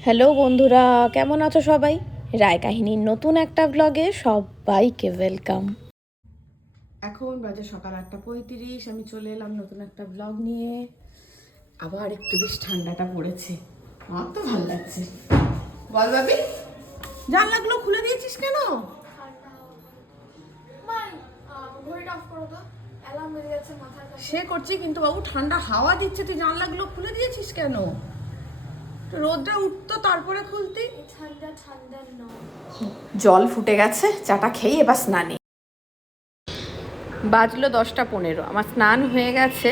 Hello বন্ধুরা কেমন আছো সবাই? রায় কাহিনীর নতুন একটা ব্লগে সবাইকে ওয়েলকাম এখন বাজে সকাল আটটা পঁয়ত্রিশ আমি চলে এলাম নতুন একটা ব্লগ নিয়ে। আবার একটু বেশ ঠান্ডাটা পড়েছে। আমার তো ভালো লাগছে। বল বাবি জানলাগুলো খুলে দিয়েছিস কেন? মাই ঘড়িটা অফ করো তো। অ্যালার্ম বেজে যাচ্ছে মাথার কাছে। সে করছি কিন্তু বাবু ঠান্ডা হাওয়া দিচ্ছে তুই জানলাগুলো খুলে দিয়েছিস কেন? রোদটা উঠতো তারপরে খুলতি? ঠান্ডা ঠান্ডা জল ফুটে গেছে চাটা খেয়ে এবার স্নানে। বাজলো দশটা পনেরো। আমার স্নান হয়ে গেছে।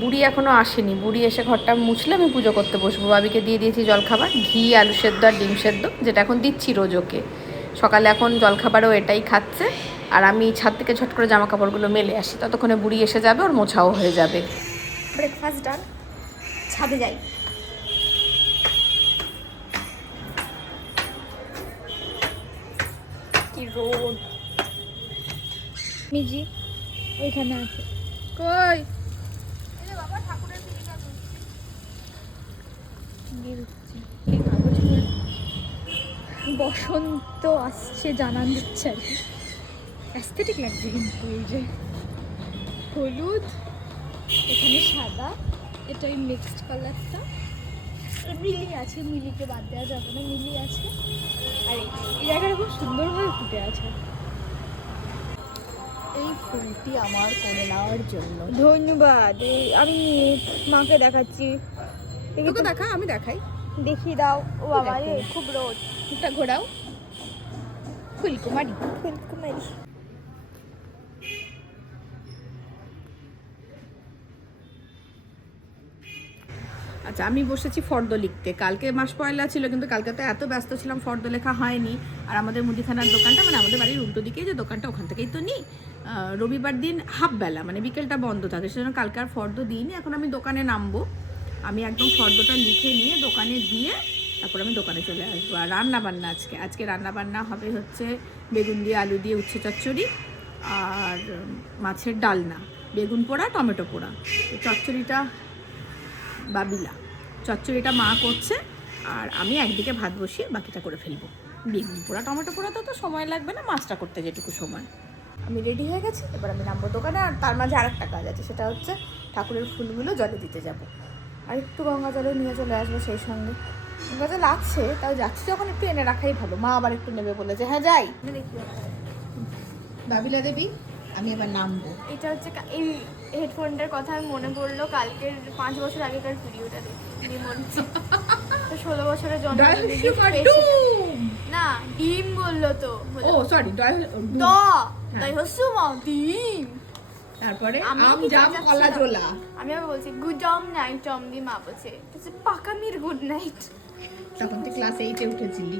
বুড়ি এখনও আসেনি। বুড়ি এসে ঘরটা মুছলে আমি পুজো করতে বসবো। বাবিকে দিয়ে দিয়েছি জলখাবার। ঘি আলু সেদ্ধ আর ডিম সেদ্ধ যেটা এখন দিচ্ছি রোজ ওকে। সকালে এখন জলখাবারও এটাই খাচ্ছে। আর আমি ছাদ থেকে ঝট করে জামা কাপড়গুলো মেলে আসি। ততক্ষণে বুড়ি এসে যাবে ওর মোছাও হয়ে যাবে। ব্রেকফাস্ট ডান ছাদে যাই। মিজি, ওইখানে আছে। কই? বসন্ত আসছে, জানান দিচ্ছে আর কি। অ্যাস্থেটিক লাগছে কিন্তু এই যে। হলুদ, এখানে সাদা এটা ওই মিক্সড কালারটা মিলি আছে মিলিকে বাদ দেওয়া যাবে না মিলি আছে। আর এই জায়গাটা খুব সুন্দরভাবে ফুটে আছে। এই ফুলটি আমার করে নেওয়ার জন্য। ধন্যবাদ। আমি মাকে দেখাচ্ছি। দেখি তোকে তো- দেখা আমি দেখাই। দেখি দাও। ও বাবা রে। খুব রোদ। ঘোরাও। ফুলকুমারি। ফুলকুমারি। আচ্ছা আমি বসেছি ফর্দ লিখতে। কালকে মাস পয়লা ছিল, কিন্তু কালকে তো এত ব্যস্ত ছিলাম, ফর্দ লেখা হয়নি। আর আমাদের মুদিখানার দোকানটা মানে আমাদের বাড়ির উল্টো দিকেই যে দোকানটা, ওখান থেকেই তো নিই। রবিবার দিন হাফ বেলা মানে বিকেলটা বন্ধ থাকে, সেজন্য কালকে আর ফর্দ দিইনি। এখন আমি দোকানে নামবো। আমি একদম ফর্দটা লিখে নিয়ে দোকানে দিয়ে তারপর আমি দোকানে চলে আসব। আর রান্না বান্না আজকে। আজকে রান্না বান্না হবে হচ্ছে বেগুন দিয়ে আলু দিয়ে উচ্ছে চচ্চড়ি আর মাছের ডালনা, বেগুন পোড়া, টমেটো পোড়া। চচ্চড়িটা বাবিলা চচ্চড়িটা মা করছে। আর আমি একদিকে ভাত বসিয়ে বাকিটা করে ফেলব। বেগুন পোড়া টমেটো পোড়াতে তো সময় লাগবে না মাছটা করতে যেটুকু সময়। আমি রেডি হয়ে গেছি এবার আমি নামবো দোকানে আর তার মাঝে আর একটা কাজ আছে সেটা হচ্ছে ঠাকুরের ফুলগুলো জলে দিতে যাব। আর একটু গঙ্গা জলে নিয়ে চলে আসব সেই সঙ্গে। গঙ্গা জল আছে তাও যাচ্ছি যখন একটু এনে রাখাই ভালো। মা আবার একটু নেবে বলেছে হ্যাঁ যাই। দেখি। বাবিলা দেবী আমি এবার নামবো। এটা হচ্ছে এই হেডফোনটার কথা আমি মনে পড়ল কালকের পাঁচ বছর আগেকার ভিডিওটা দেখি মনে ষোলো বছরের পেয়েছিলাম। না ডিম বলল তো ও সরি দ তাই হচ্ছে মা ডিম। তারপরে আম জাম কলা জোলা আমি আবার বলছি গুড অম নাইট অম দি মা বলছে পাকামির গুড নাইট তখন তুই ক্লাস এইটে উঠেছিলি।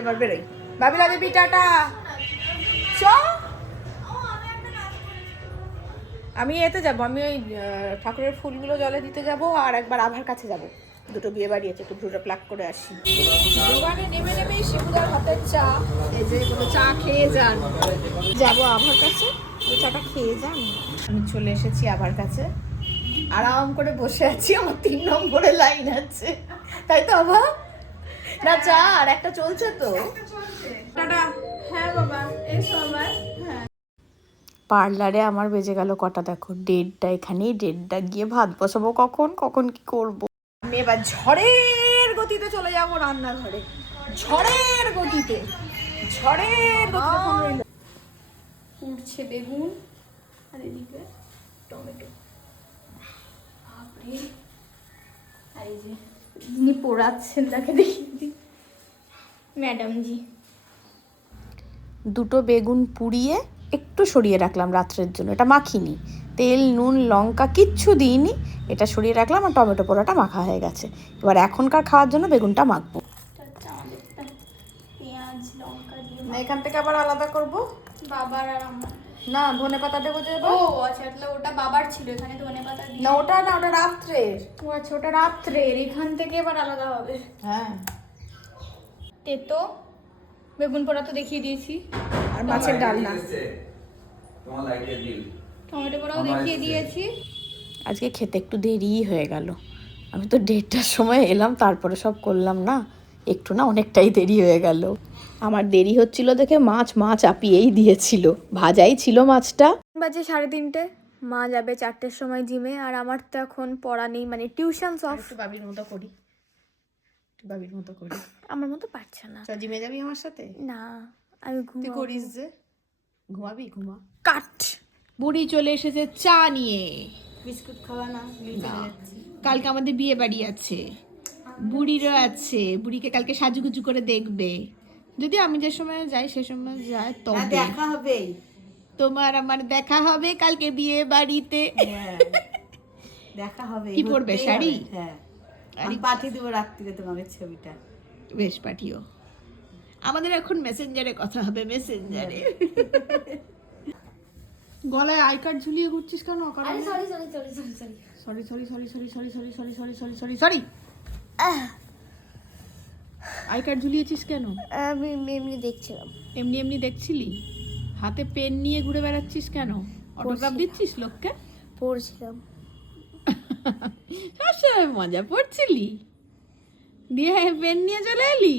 এবার বেরোই। বাবিলা দেবী টাটা। চ আমি এতে যাব আমি ওই ঠাকুরের ফুলগুলো জলে দিতে যাব আর একবার আভার কাছে যাব। দুটো বিয়ে বাড়ি আছে একটু ভ্রুটা প্লাক করে আসি। দোকানে নেমে নেমেই শিবুদার হাতের চা। এই যে চা খেয়ে যান। যাব আভার কাছে ওই চাটা খেয়ে যান। আমি চলে এসেছি আভার কাছে। আরাম করে বসে আছি আমার তিন নম্বরে লাইন আছে। তাই তো আভা? না চা আর একটা চলছে তো? টাটা। হ্যাঁ বাবা এসো হ্যাঁ পার্লারে আমার বেজে গেল কটা দেখো? ডেটটা এখানেই দেড়টা গিয়ে ভাত বসাবো কখন? কখন কি করব? আমি এবার ঝড়ের গতিতে চলে যাব রান্নাঘরে। ঝড়ের গতিতে। ঝড়ের গতিতে। উঠছে বেগুন আর এদিকে টমেটো। বাপরে। আর এই যে যিনি পোড়াচ্ছেন তাকে দিই। ম্যাডাম জি দুটো বেগুন পুড়িয়ে একটু সরিয়ে রাখলাম রাত্রের জন্য এটা মাখিনি। তেল নুন লঙ্কা কিচ্ছু দিইনি এটা সরিয়ে রাখলাম আর টমেটো পোড়াটা মাখা হয়ে গেছে। এবার এখনকার খাওয়ার জন্য বেগুনটা মাখবো। পেঁয়াজ লঙ্কা দিয়ে এখান থেকে আবার আলাদা করব? বাবার আর আমার। না ধনে পাতা দেবো যে ও আচ্ছা তাহলে ওটা বাবার ছিল এখানে ধনে পাতা না ওটা না ওটা রাত্রের। ও আচ্ছা ওটা রাত্রের এখান থেকে এবার আলাদা হবে। হ্যাঁ। তেতো বেগুন পোড়া তো দেখিয়ে দিয়েছি। আর মাছের ডালনা। তোমার টমেটো পোড়াও দেখিয়ে দিয়েছি। আজকে খেতে একটু দেরিই হয়ে গেল। আমি তো দেড়টার সময় এলাম তারপরে সব করলাম না। একটু না অনেকটাই দেরি হয়ে গেল। আমার দেরি হচ্ছিল দেখে মাছ মা চাপিয়েই দিয়েছিল। ভাজাই ছিল মাছটা। বাজে সাড়ে তিনটে। মা যাবে চারটের সময় জিমে আর আমার তো এখন পড়া নেই মানে টিউশন অফ একটু বাবির মতো করি। বাবির মতো করি। আমার মতো পারছে না। চ জিমে যাবি আমার সাথে? না আমি তুই করিস যে। ঘুমাবি? ঘুমা। কাট। বুড়ি চলে এসেছে চা নিয়ে। বিস্কুট খাওয়া না চলে কালকে আমাদের বিয়ে বাড়ি আছে। বুড়িরও আছে। বুড়িকে কালকে সাজুগুজু করে দেখবে। যদি আমি যে সময় যাই সে সময় যাই তবে। দেখা হবে তোমার আমার দেখা হবে কালকে বিয়ে বাড়িতে। হ্যাঁ, দেখা হবে কি পরবে, শাড়ি? হ্যাঁ। আমি পাঠিয়ে দেবো রাত্রিরে তোমাকে ছবিটা বেশ পাঠিও আমাদের এখন মেসেঞ্জারে কথা হবে মেসেঞ্জারে গলায় আই কার্ড ঝুলিয়ে ঘুরছিস কেন sorry sorry sorry sorry sorry sorry sorry sorry sorry sorry sorry sorry sorry sorry sorry I card ঝুলিয়েছিস কেন আমি এমনি দেখছিলাম এমনি এমনি দেখছিলি হাতে পেন নিয়ে ঘুরে বেড়াচ্ছিস কেন অটোগ্রাফ দিচ্ছিস লোককে পড়ছিলাম সবসময় মজা পড়ছিলি? দিয়ে পেন নিয়ে চলে এলি?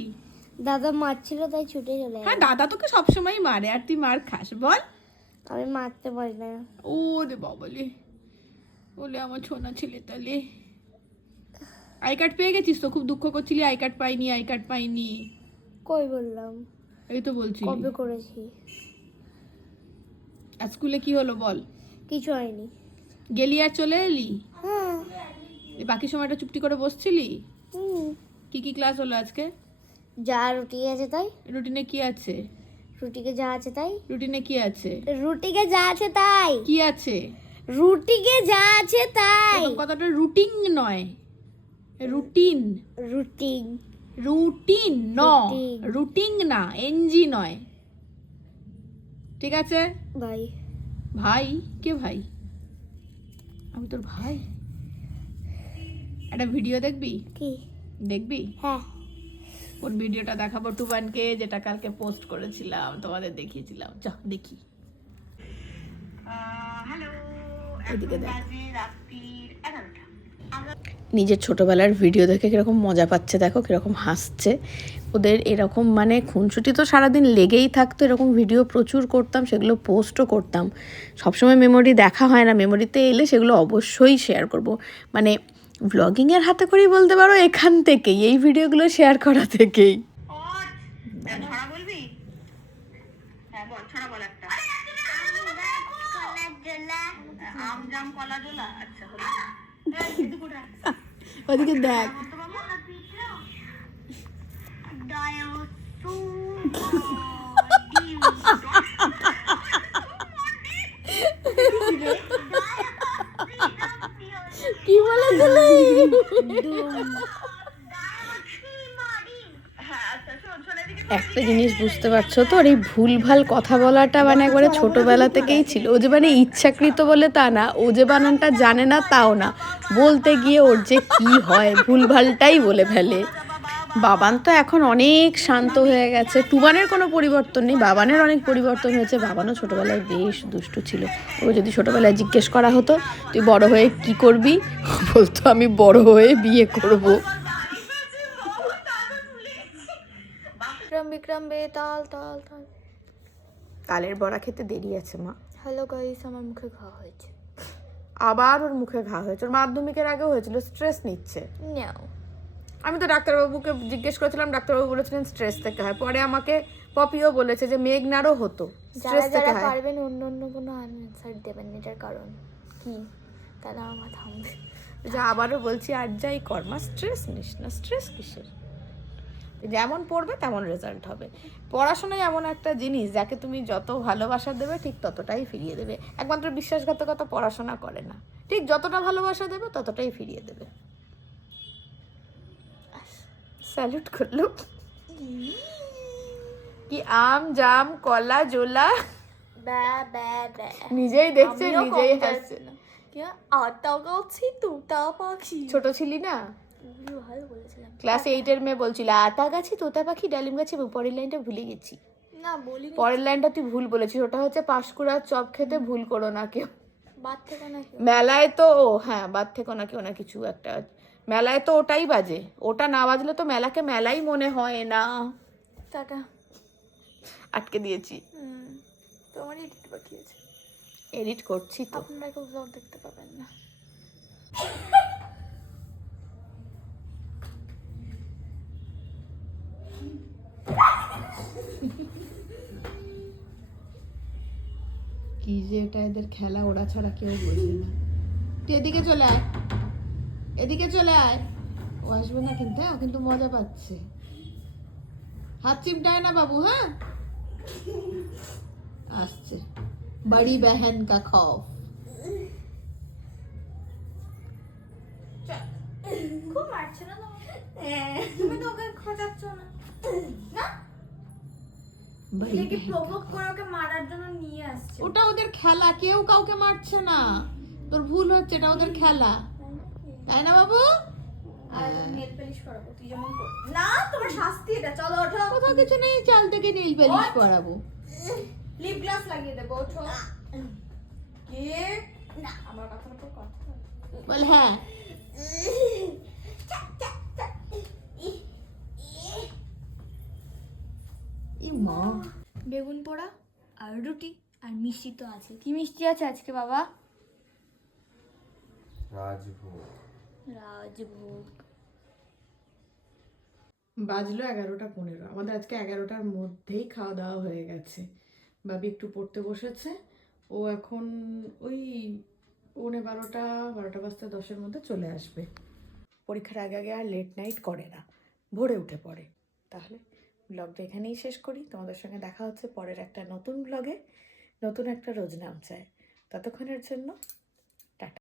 দাদা মারছিল তাই ছুটে চলে হ্যাঁ দাদা তোকে সবসময় মারে আর তুই মার খাস বল। আমি মারতে পারি না। ও রে বাবলে বলে আমার ছোনা ছেলে তাহলে আই কার্ড পেয়ে গেছিস তো? খুব দুঃখ করছিলি আই কার্ড পাইনি আই কার্ড পাইনি। কই বললাম? এই তো বলছি। কবে করেছি? আর স্কুলে কি হলো বল? কিছু হয়নি। গেলি আর চলে এলি? বাকি সময়টা চুপটি করে বসছিলি? হুম। কি কি ক্লাস হলো আজকে? যা রুটি আছে তাই। রুটিনে কি আছে? রুটিকে যা আছে তাই। রুটিনে কি আছে? রুটিকে যা আছে তাই। কি আছে? রুটিকে যা আছে তাই। কথাটা রুটিন নয় রুটিন। রুটিন। রুটিন ন রুটিন। না এনজি নয়। ঠিক আছে? ভাই ভাই? কে ভাই? আমি তোর ভাই। একটা ভিডিও দেখবি? কি? দেখবি? হ্যাঁ। কোন ভিডিওটা দেখাবো টুবানকে যেটা কালকে পোস্ট করেছিলাম তোমাদের দেখিয়েছিলাম। চ দেখি। হ্যালো এদিকে দেখ। নিজের ছোটবেলার ভিডিও দেখে কীরকম মজা পাচ্ছে দেখো কীরকম হাসছে। ওদের এরকম মানে খুনসুটি তো সারাদিন লেগেই থাকতো এরকম ভিডিও প্রচুর করতাম সেগুলো পোস্টও করতাম। সবসময় মেমোরি দেখা হয় না মেমোরিতে এলে সেগুলো অবশ্যই শেয়ার করব। মানে ব্লগিংয়ের হাতে করেই বলতে পারো এখান থেকেই এই ভিডিওগুলো শেয়ার করা থেকেই। ওদিকে দেখ কি বলেছিলি একটা জিনিস বুঝতে পারছ তো এই ভুলভাল কথা বলাটা মানে একবারে ছোটবেলা থেকেই ছিল। ও যে মানে ইচ্ছাকৃত বলে তা না, ও যে বানানটা জানে না তাও না। বলতে গিয়ে ওর যে কি হয়, ভুলভালটাই বলে ফেলে। বাবান তো এখন অনেক শান্ত হয়ে গেছে। টুবানের কোনো পরিবর্তন নেই, বাবানের অনেক পরিবর্তন হয়েছে। বাবানও ছোটোবেলায় বেশ দুষ্টু ছিল। ও যদি ছোটোবেলায় জিজ্ঞেস করা হতো, তুই বড় হয়ে কি করবি? বলতো, আমি বড় হয়ে বিয়ে করব। বিক্রম বে তাল তাল তাল। তালের বড়া খেতে দেরি আছে মা। হ্যালো গাইস আমার মুখে খাওয়া হয়েছে। আবার ওর মুখে ঘা হয়েছে। ওর মাধ্যমিকের আগেও হয়েছিল স্ট্রেস নিচ্ছে। নাও আমি তো ডাক্তারবাবুকে জিজ্ঞেস করেছিলাম ডাক্তারবাবু বলেছিলেন স্ট্রেস থেকে হয়। পরে আমাকে পপিও বলেছে যে মেঘনারও হতো স্ট্রেস থেকে হয়। পারবেন অন্য অন্য কোনো আনসার দেবেন এটার কারণ কি? তাহলে আমার মাথা থামবে যে আবারও বলছি আর যাই কর্মা স্ট্রেস নিস না স্ট্রেস কিসের? যেমন পড়বে তেমন রেজাল্ট হবে। পড়াশোনাই এমন একটা জিনিস যাকে তুমি যত ভালোবাসা দেবে ঠিক ততটাই ফিরিয়ে দেবে। একমাত্র বিশ্বাসঘাতকতা পড়াশোনা করে না। ঠিক যতটা ভালোবাসা দেবে ততটাই ফিরিয়ে দেবে। স্যালুট করল। কি আম জাম কলা জোলা? নিজেই দেখছে নিজেই হাসছে। ছোট ছিলি না? ভালো বলেছিলাম ক্লাস এইটের মেয়ে বলছিল আতা গাছি তোতা পাখি ডালিম গাছে পরের লাইনটা ভুলে গেছি। না বলি পরের লাইনটা তুই ভুল বলেছিস ওটা হচ্ছে পাঁশকুড়ার চপ খেতে ভুল করো না কেউ। মেলায় তো ও হ্যাঁ বাদ থেকে না কেউ না কিছু একটা। মেলায় তো ওটাই বাজে ওটা না বাজলে তো মেলাকে মেলাই মনে হয় না। টাটা। আটকে দিয়েছি। তোমার এডিট আছে এডিট করছি তো। আপনারা কেউ ব্লগ দেখতে পাবেন না। কি যে এটা এদের খেলা ওরা ছাড়া কেউ বোঝে না। তুই এদিকে চলে আয়। এদিকে চলে আয়। ও আসবে না কিন্তু হ্যাঁ? ও কিন্তু মজা পাচ্ছে। হাত চিমটায় না বাবু হ্যাঁ? আসছে। বড়ি বেহেন কা খৌফ। খুব মারছে না তোমাকে? তুমি তো ওকে খোঁজাচ্ছ না। না? ওটা ওদের খেলা কেউ কাউকে মারছে না। তোর ভুল হচ্ছে এটা ওদের খেলা। তাই না বাবু? পলিশ না তোমার শাস্তি এটা চলো ওঠো। কোথাও কিছু নেই চাল থেকে নীল বেলিশ করাবো। লিপ গ্লাস লাগিয়ে দেবো ওঠো। কে? না আমার কথা। বল হ্যাঁ ই মা বেগুন পোড়া আর রুটি আর মিষ্টি তো আছে। কি মিষ্টি আছে আজকে বাবা? রাজভোগ। রাজভোগ। বাজলো এগারোটা পনেরো। আমাদের আজকে এগারোটার মধ্যেই খাওয়া দাওয়া হয়ে গেছে। বাবি একটু পড়তে বসেছে। ও এখন ওই পৌনে বারোটা বারোটা বাজতে দশের মধ্যে চলে আসবে। পরীক্ষার আগে আগে আর লেট নাইট করে না। ভোরে উঠে পড়ে। তাহলে ব্লগটা এখানেই শেষ করি। তোমাদের সঙ্গে দেখা হচ্ছে পরের একটা নতুন ব্লগে নতুন একটা রোজনাম চায় ততক্ষণের জন্য